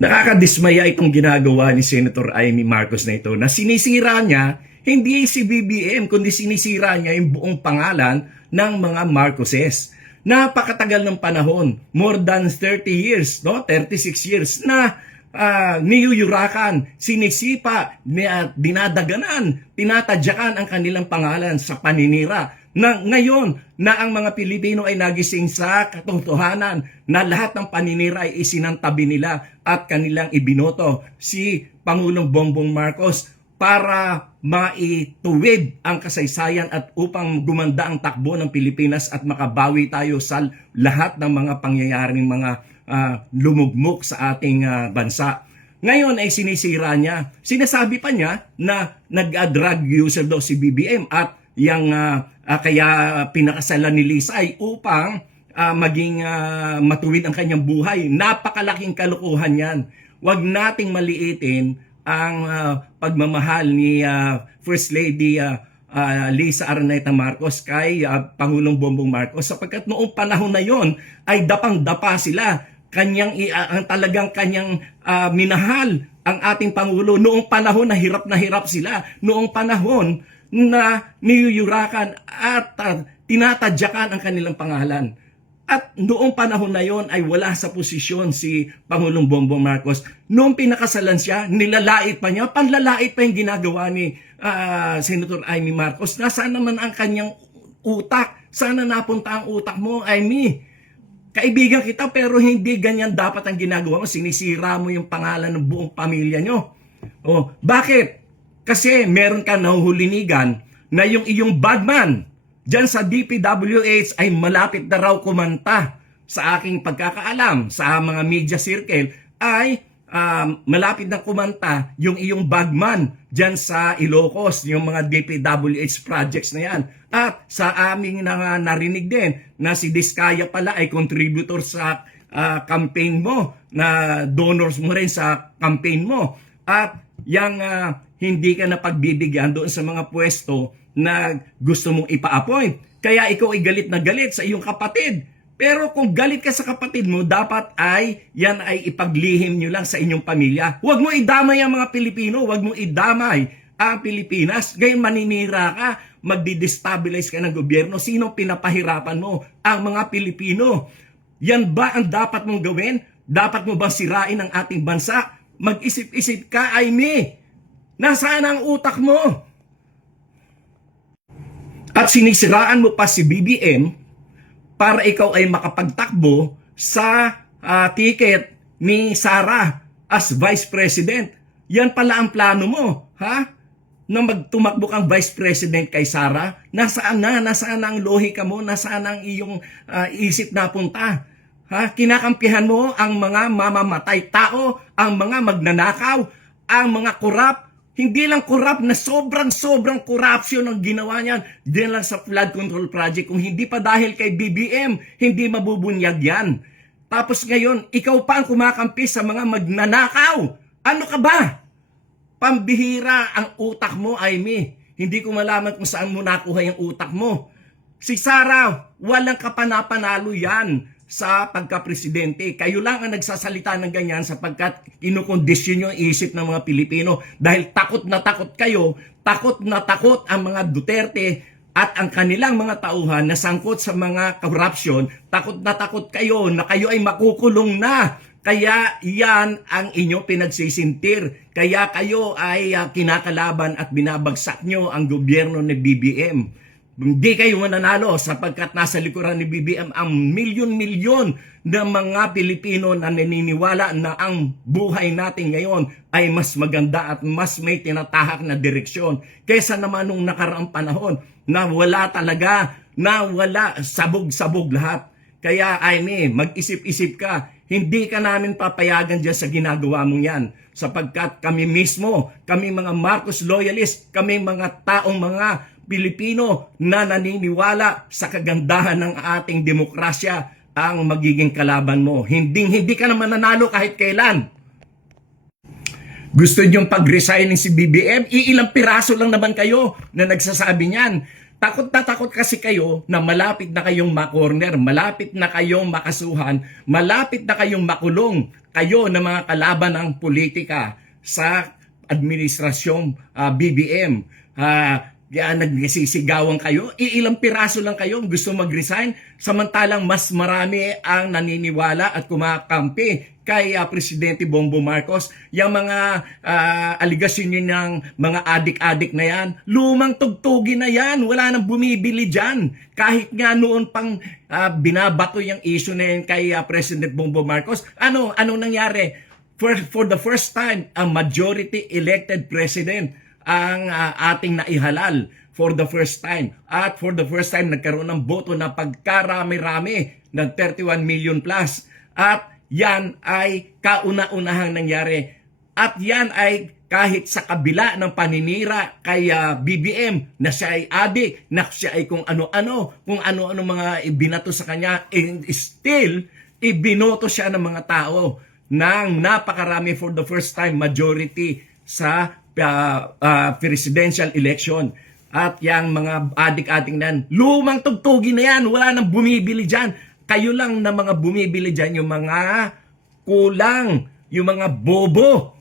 Nakakadismaya itong ginagawa ni Senator Amy Marcos na ito na sinisira niya hindi si BBM kundi sinisira niya yung buong pangalan ng mga Marcoses. Napakatagal ng panahon, more than 30 years, no? 36 years na uh, niyuyurakan, sinisipa, dinadaganan, tinatadyakan ang kanilang pangalan sa paninira na ngayon na ang mga Pilipino ay nagising sa katotohanan na lahat ng paninira ay isinantabi nila at kanilang ibinoto si Pangulong Bongbong Marcos para maituwid ang kasaysayan at upang gumanda ang takbo ng Pilipinas at makabawi tayo sa lahat ng mga pangyayaring mga ah, lumugmok sa ating ah, bansa. Ngayon ay sinisira niya. Sinasabi pa niya na nag-drug user daw si BBM at yang ah, ah, kaya pinakasalan ni Lisa ay upang ah, maging ah, matuwid ang kanyang buhay. Napakalaking kalukuhan yan. Huwag nating maliitin ang ah, pagmamahal ni ah, First Lady ah, ah, Lisa Araneta Marcos kay ah, Pangulong Bongbong Marcos sapagkat noong panahon na yon ay dapang-dapa sila kanyang ah, ang talagang kanyang ah, minahal ang ating pangulo noong panahon na hirap na hirap sila noong panahon na niyuyurakan at ah, tinatadyakan ang kanilang pangalan at noong panahon na yon ay wala sa posisyon si Pangulong Bongbong Marcos. Noong pinakasalan siya, nilalait pa niya, panlalait pa yung ginagawa ni ah, Senator Amy Marcos. Nasaan naman ang kanyang utak? Sana napunta ang utak mo, Amy? Kaibigan kita pero hindi ganyan dapat ang ginagawa mo. Sinisira mo yung pangalan ng buong pamilya nyo. Oh, bakit? Kasi meron ka nahuhulinigan na yung iyong badman dyan sa DPWH ay malapit na raw kumanta sa aking pagkakaalam sa mga media circle ay um, malapit na kumanta yung iyong bagman dyan sa Ilocos, yung mga DPWH projects na yan. At sa aming na, narinig din na si Diskaya pala ay contributor sa ah, campaign mo, na donors mo rin sa campaign mo. At yung ah, hindi ka na pagbibigyan doon sa mga pwesto na gusto mong ipa-appoint. Kaya ikaw ay galit na galit sa iyong kapatid. Pero kung galit ka sa kapatid mo, dapat ay yan ay ipaglihim nyo lang sa inyong pamilya. Huwag mo idamay ang mga Pilipino, huwag mo idamay ang Pilipinas. Ngayon maninira ka, magdi-destabilize ka ng gobyerno. Sino pinapahirapan mo? Ang mga Pilipino. Yan ba ang dapat mong gawin? Dapat mo bang sirain ang ating bansa? Mag-isip-isip ka, Aimee. Nasaan ang utak mo? At sinisiraan mo pa si BBM para ikaw ay makapagtakbo sa ah, ticket ni Sara as Vice President. Yan pala ang plano mo, ha? Na magtumakbo kang Vice President kay Sara, nasaan na? Nasaan na ang lohika mo? Nasaan ang iyong ah, isip na punta? Ha? Kinakampihan mo ang mga mamamatay tao, ang mga magnanakaw, ang mga korap, hindi lang corrupt na sobrang-sobrang corruption ang ginawa niyan din lang sa flood control project. Kung hindi pa dahil kay BBM, hindi mabubunyag yan. Tapos ngayon, ikaw pa ang kumakampi sa mga magnanakaw. Ano ka ba? Pambihira ang utak mo, Amy. Hindi ko malaman kung saan mo nakuha yung utak mo. Si Sara, walang kapanapanalo yan sa pagka-presidente. Kayo lang ang nagsasalita ng ganyan sapagkat kinukondisyon yung isip ng mga Pilipino dahil takot na takot kayo, takot na takot ang mga Duterte at ang kanilang mga tauhan na sangkot sa mga corruption, takot na takot kayo na kayo ay makukulong na. Kaya yan ang inyong pinagsisintir. Kaya kayo ay ah, kinakalaban at binabagsak nyo ang gobyerno ni BBM. Hindi kayo mananalo sapagkat nasa likuran ni BBM ang milyon-milyon na mga Pilipino na naniniwala na ang buhay natin ngayon ay mas maganda at mas may tinatahak na direksyon kaysa naman nung nakaraang panahon na wala talaga, na wala sabog-sabog lahat. Kaya Aimee, mag-isip-isip ka. Hindi ka namin papayagan dyan sa ginagawa mong yan. Sapagkat kami mismo, kami mga Marcos loyalist, kami mga taong mga Pilipino na naniniwala sa kagandahan ng ating demokrasya ang magiging kalaban mo. Hindi hindi ka naman nanalo kahit kailan. Gusto niyong pag-resign si BBM? Iilang piraso lang naman kayo na nagsasabi niyan. Takot na takot kasi kayo na malapit na kayong makorner, malapit na kayong makasuhan, malapit na kayong makulong kayo na mga kalaban ng politika sa administrasyong ah, BBM. Ah, yan, nagsisigawan kayo. Iilang piraso lang kayo gusto mag-resign. Samantalang mas marami ang naniniwala at kumakampi kay ah, Presidente Bongbong Marcos. Yung mga ah, aligasyon nyo ng mga adik-adik na yan, lumang tugtugi na yan. Wala nang bumibili dyan. Kahit nga noon pang ah, binabato yung issue na yan kay ah, President Bongbong Marcos, ano, anong nangyari? For, for the first time, ang majority elected president ang ah, ating naihalal for the first time. At for the first time, nagkaroon ng boto na pagkarami-rami ng 31 million plus. At yan ay kauna-unahang nangyari. At yan ay kahit sa kabila ng paninira kay ah, BBM na siya ay adik, na siya ay kung ano-ano, kung ano-ano mga ibinato sa kanya, and still, ibinoto siya ng mga tao ng napakarami for the first time majority sa uh, uh, presidential election. At yang mga adik-adik nan, lumang tugtugi na yan, wala nang bumibili dyan. Kayo lang na mga bumibili dyan, yung mga kulang, yung mga bobo